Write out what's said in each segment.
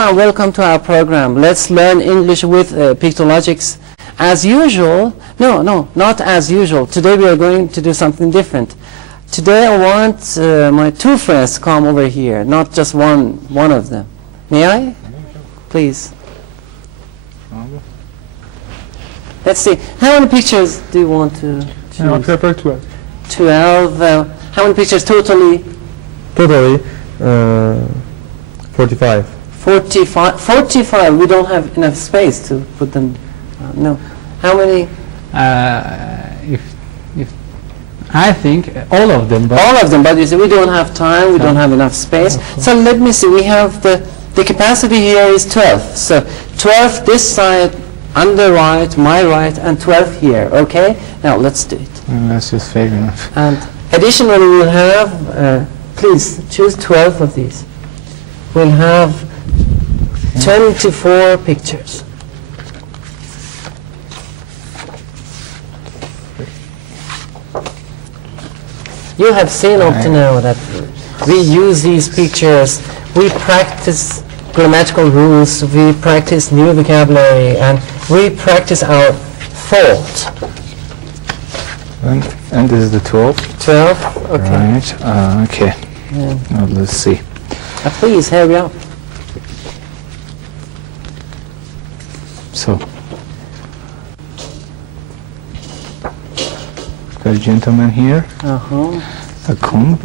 and welcome to our program. Let's learn English with Pictologics. As usual, no, not as usual. Today we are going to do something different. Today I want my two friends to come over here, not just one of them. May I? Please. Let's see. How many pictures do you want to choose? I prefer 12. 12. How many pictures totally? Totally, 45. 45. 45. We don't have enough space to put them. No. How many? If I think all of them. But all of them, but you see, we don't have time. We don't have enough space. So let me see. We have the capacity here is 12. So 12 this side, on the right, my right, and 12 here. Okay. Now let's do it. That's just fair enough. And additionally, we'll have. Please choose 12 of these. We'll have 24 pictures. You have seen up to now that we use these pictures, we practice grammatical rules, we practice new vocabulary, and we practice our thought. And this is the 12? 12? Okay. Right, okay. Yeah. Now let's see. Please, hurry up. So, got a gentleman here, a comb.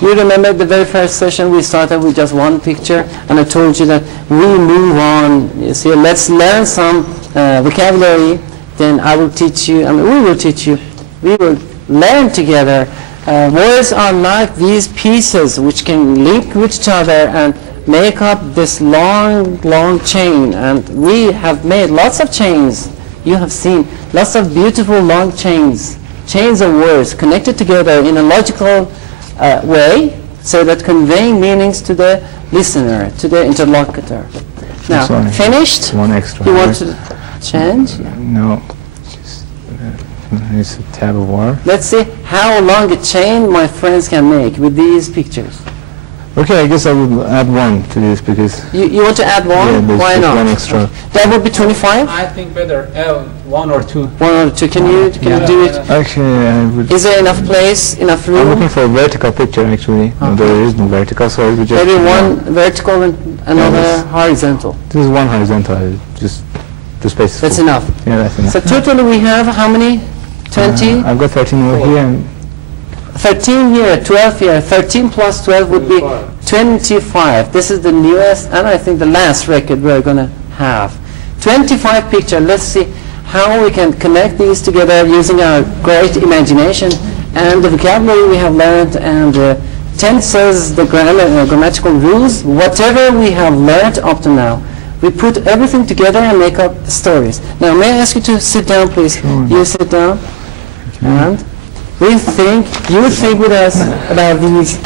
You remember the very first session we started with just one picture, and I told you that we move on. You see, let's learn some vocabulary, then I will teach you, and we will teach you. We will learn together. Words are like these pieces which can link with each other and make up this long chain, and we have made lots of chains. You have seen lots of beautiful long chains of words connected together in a logical way, so that conveying meanings to the listener, to the interlocutor. Now, finished? One extra. You want to change? Yeah. No, it's a tab of wire. Let's see how long a chain my friends can make with these pictures. Okay, I guess I would add one to this because... You want to add one? Yeah, why not? One extra. That would be 25? I think better one or two. One or two. Can you do it? Actually, I would... Is there enough place, enough I'm room? looking for a vertical picture actually. There is no vertical, so I would just... Maybe one vertical and another horizontal. This is one horizontal, just the space is That's full. enough. Yeah, that's enough. So totally we have how many? 20? I've got 13 over here and 13 here, 12 here. 13 plus 12 would be 25. This is the newest and I think the last record we're going to have. 25 picture. Let's see how we can connect these together using our great imagination and the vocabulary we have learned and tenses, the grammatical rules, whatever we have learned up to now. We put everything together and make up stories. Now, may I ask you to sit down, please? Sure. You sit down. And you think with us about these,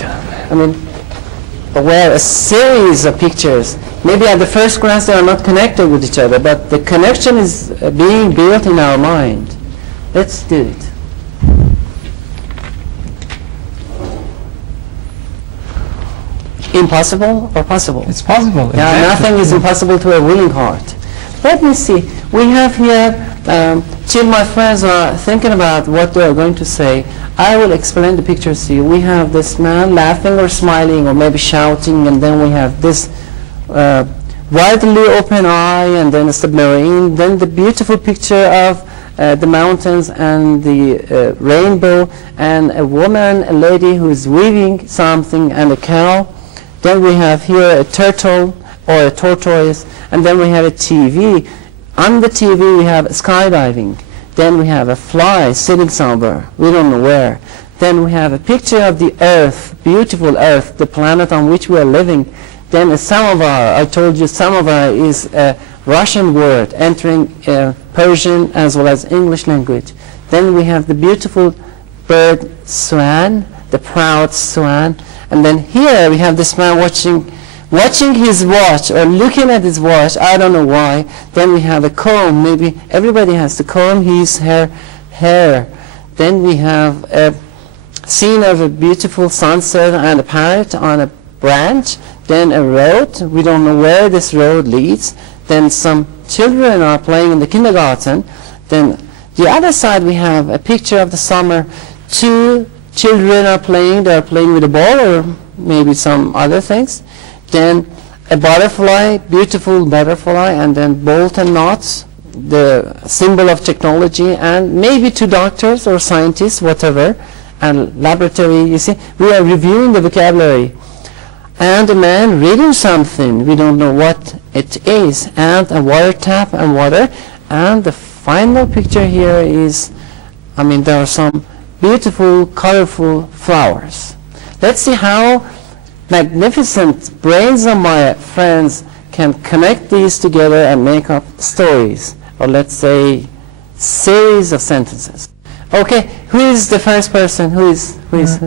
a series of pictures. Maybe at the first glance they are not connected with each other, but the connection is being built in our mind. Let's do it. Impossible or possible? it's possible. Yeah, nothing is impossible to a willing heart. Let me see. We have here, till my friends are thinking about what they are going to say, I will explain the pictures to you. We have this man laughing or smiling or maybe shouting, and then we have this widely open eye, and then a submarine, then the beautiful picture of the mountains and the rainbow, and a woman, a lady who is weaving something, and a cow. Then we have here a turtle or a tortoise, and then we have a TV. On the TV we have skydiving. Then we have a fly sitting somewhere, we don't know where. Then we have a picture of the Earth, beautiful Earth, the planet on which we are living. Then a samovar, I told you samovar is a Russian word entering Persian as well as English language. Then we have the beautiful bird swan, the proud swan. And then here we have this man watching his watch or looking at his watch, I don't know why. Then we have a comb, maybe everybody has to comb his hair. Then we have a scene of a beautiful sunset and a parrot on a branch. then a road, we don't know where this road leads, then some children are playing in the kindergarten, then the other side we have a picture of the summer, 2 children are playing, they are playing with a ball or maybe some other things, then a butterfly, beautiful butterfly, and then bolt and knots, the symbol of technology, and maybe 2 doctors or scientists, whatever, and laboratory. You see, we are reviewing the vocabulary, and a man reading something, we don't know what it is, and a water tap and water, and the final picture here is, I mean, there are some beautiful, colorful flowers. Let's see how magnificent brains of my friends can connect these together and make up stories, or let's say series of sentences. Okay, who is the first person? Who is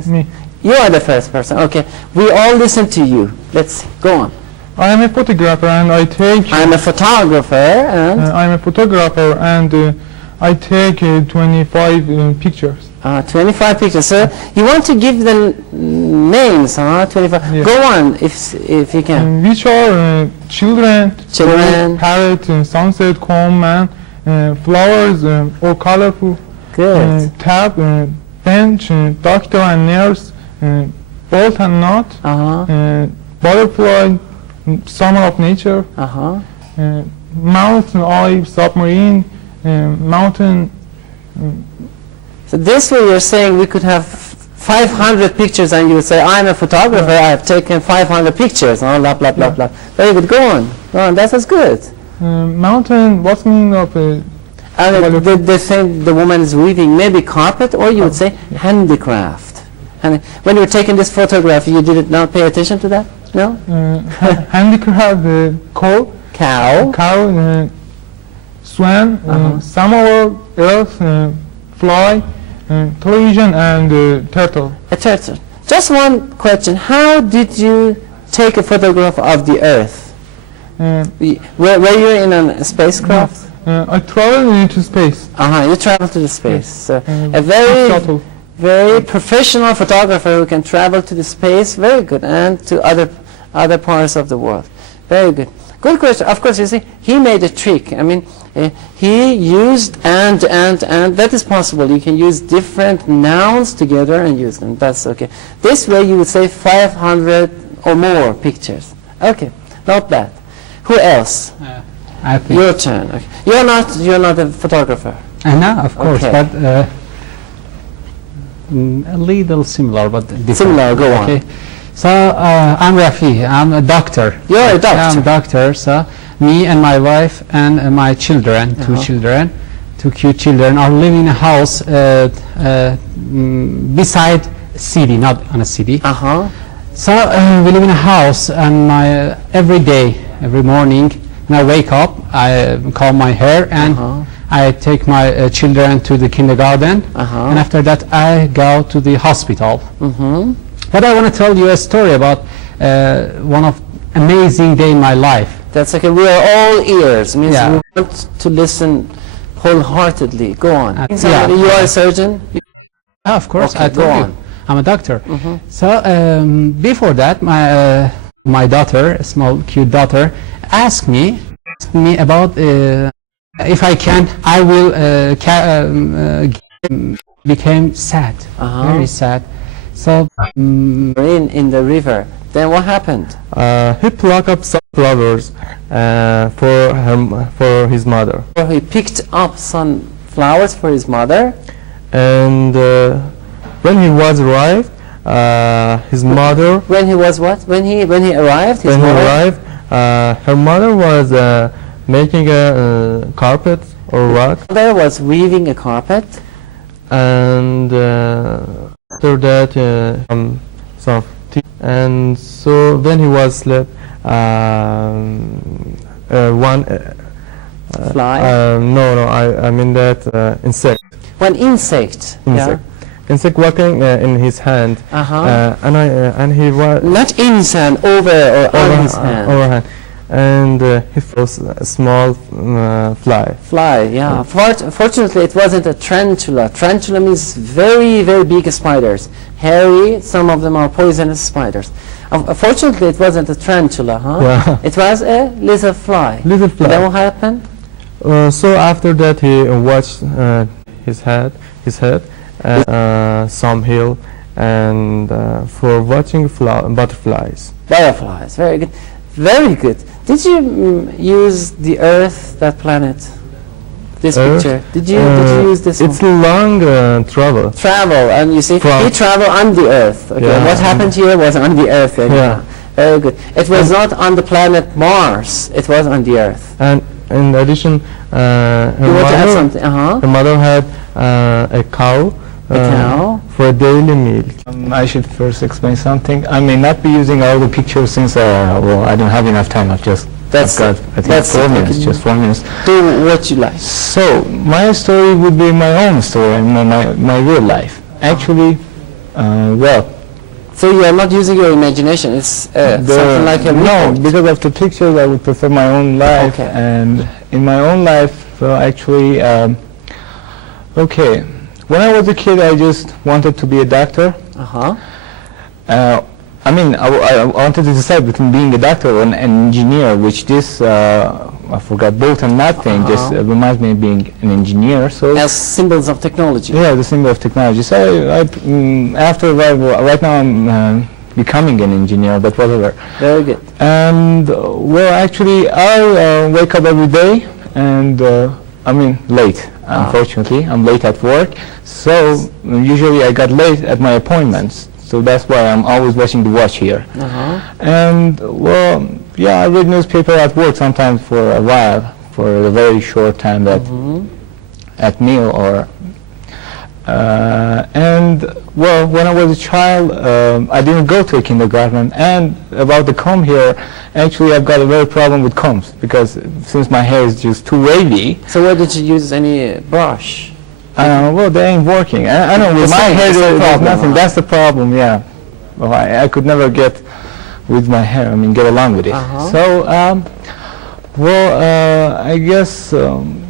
Me. You are the first person. Okay, we all listen to you. Let's see. Go on. I am a photographer and I take. I'm a photographer and. I'm a photographer and I take 25 pictures. 25 pictures. So you want to give the names, huh? 25. Yeah. Go on, if you can. Which are children, parrot, sunset, comb, and flowers or colorful. Good. Tab, bench, doctor and nurse, bolt and knot, butterfly, summer of nature, mountain, eye, submarine, mountain. So this way you're saying we could have 500 pictures and you would say, I'm a photographer, I have taken 500 pictures, blah, blah, blah, blah. Very good, go on, that was good. Mountain, what's the meaning of the thing the woman is weaving, maybe carpet, or you would say handicraft. And when you were taking this photograph, you did not pay attention to that? No? Handicraft, cow, swan, samovar, earth, fly, television, and turtle. A turtle. Just one question. How did you take a photograph of the Earth? Were you in a spacecraft? I traveled into space. You traveled to the space. So a very professional photographer who can travel to the space, very good, and to other parts of the world. Very good. Good question. Of course, you see, he made a trick. I mean, he used and, that is possible. You can use different nouns together and use them. That's okay. This way you would say 500 or more pictures. Okay, not bad. Who else? I think Your turn. Okay. You're not a photographer. no, of course, Okay. but a little similar, but different. Similar, go on. So I'm Rafi. I'm a doctor. You're a doctor. I'm a doctor. So me and my wife and my children, 2 children, 2 cute children, are living in a house beside city, not on a city. So we live in a house, and every day, every morning, when I wake up, I comb my hair and I take my children to the kindergarten, and after that I go to the hospital. But I want to tell you a story about one of amazing day in my life. That's okay. We are all ears. Means we want to listen wholeheartedly. Go on. You are a surgeon? Of course, Okay, I told you. I'm a doctor. So before that, my daughter, a small cute daughter, asked me about if I can, I will became sad, very sad. So in the river. Then what happened? He plucked up some flowers for his mother. He picked up some flowers for his mother. And when he was arrived, his mother. When he was what? When he arrived, his when mother. he arrived, her mother was making a carpet or rug. Mother was weaving a carpet. And after that, some tea. And so when he was asleep, one Fly. no, I mean that insect. One insect. Yeah. Insect walking in his hand. And he was not in his hand, over or on his hand. Overhand. And he was a small fly. Fly, yeah. Fortunately, it wasn't a tarantula. Tarantula means very, very big spiders. Hairy, some of them are poisonous spiders. Fortunately, it wasn't a tarantula, huh? Yeah. It was a little fly. Little fly. And then what happened? So after that he watched his head, some hill, and for watching butterflies. Butterflies, very good. Very good. Did you use the Earth, that planet? This Earth? picture. Did you use this It's one? long travel. Travel, and you see, he traveled on the Earth. Okay, Yeah. what happened here was on the Earth. Yeah. Very good. It was not on the planet Mars. It was on the Earth. And in addition, You want to add something? her mother had a cow. cow? For daily milk. I should first explain something. I may not be using all the pictures since well, I don't have enough time. I've got I think 4 minutes, just 4 minutes. Do what you like. So my story would be my own story, my real life. Actually, well. So you are not using your imagination. It's something like a no, report. because of the pictures, I would prefer my own life. Okay. And in my own life, well, actually, okay. When I was a kid, I just wanted to be a doctor. I mean, I wanted to decide between being a doctor or an engineer, which this, I forgot both and that thing, just reminds me of being an engineer. So as symbols of technology. yeah, the symbol of technology. So after a while, right now I'm becoming an engineer, but whatever. Very good. And well, actually, I wake up every day, and I mean late. Unfortunately, I'm late at work. So usually I got late at my appointments. So that's why I'm always watching the watch here. And well, yeah, I read newspaper at work sometimes for a while, for a very short time, that at meal or. And well, when I was a child, I didn't go to a kindergarten. And about the comb here, actually I've got a very problem with combs, because since my hair is just too wavy. So why did you use any brush? Well, they ain't working. I don't know, with my hair there's nothing. That's the problem, yeah. Well, I could never get with my hair, I mean, get along with it. So, well, I guess,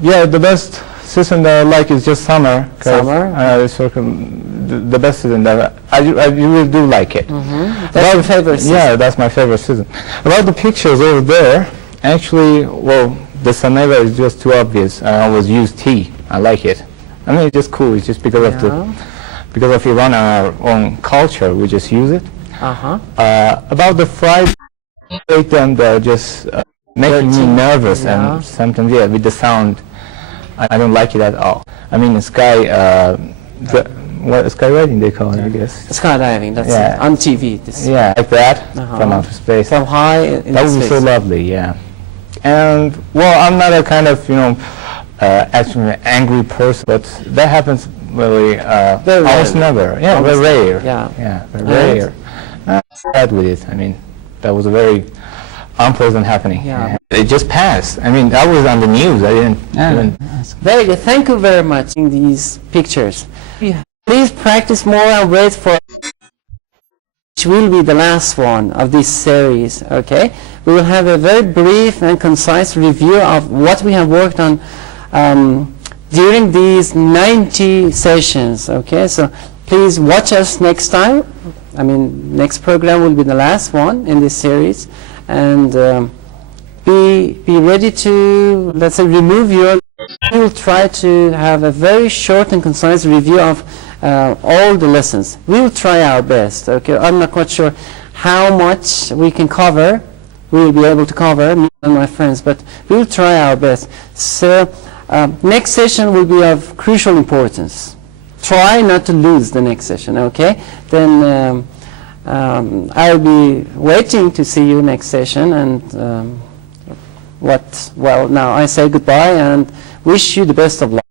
yeah, the best season that I like is just summer. Summer? The best season that I really do like it. That's your favorite season? Yeah, that's my favorite season. About the pictures over there, actually, well, the Saneva is just too obvious. I always use tea. I like it. I mean, it's just cool. It's just because of Iran and our own culture, we just use it. About the fried them, they're just making me nervous, and sometimes, yeah, with the sound, I don't like it at all. I mean, skywriting they call it, I guess. Skydiving, that's it. On TV. Yeah, like that, from outer space. From high in that would space. be so lovely, yeah. And, well, I'm not a kind of, you know, actually an angry person, but that happens really almost never. Yeah, very rare. Yeah, very rare. I'm sad with it. I mean, that was a very unpleasant happening. Yeah. It just passed. I mean, that was on the news. I didn't even... Very good. Thank you very much in these pictures. Please practice more and wait for which will be the last one of this series, okay? We will have a very brief and concise review of what we have worked on during these 90 sessions, okay? So please watch us next time. I mean, next program will be the last one in this series. And be ready to, let's say, remove your... We will try to have a very short and concise review of all the lessons. We will try our best, okay? I'm not quite sure how much we can cover. We will be able to cover, me and my friends, but we will try our best. So next session will be of crucial importance. Try not to lose the next session, okay? Then I'll be waiting to see you next session, and well, now I say goodbye and wish you the best of luck.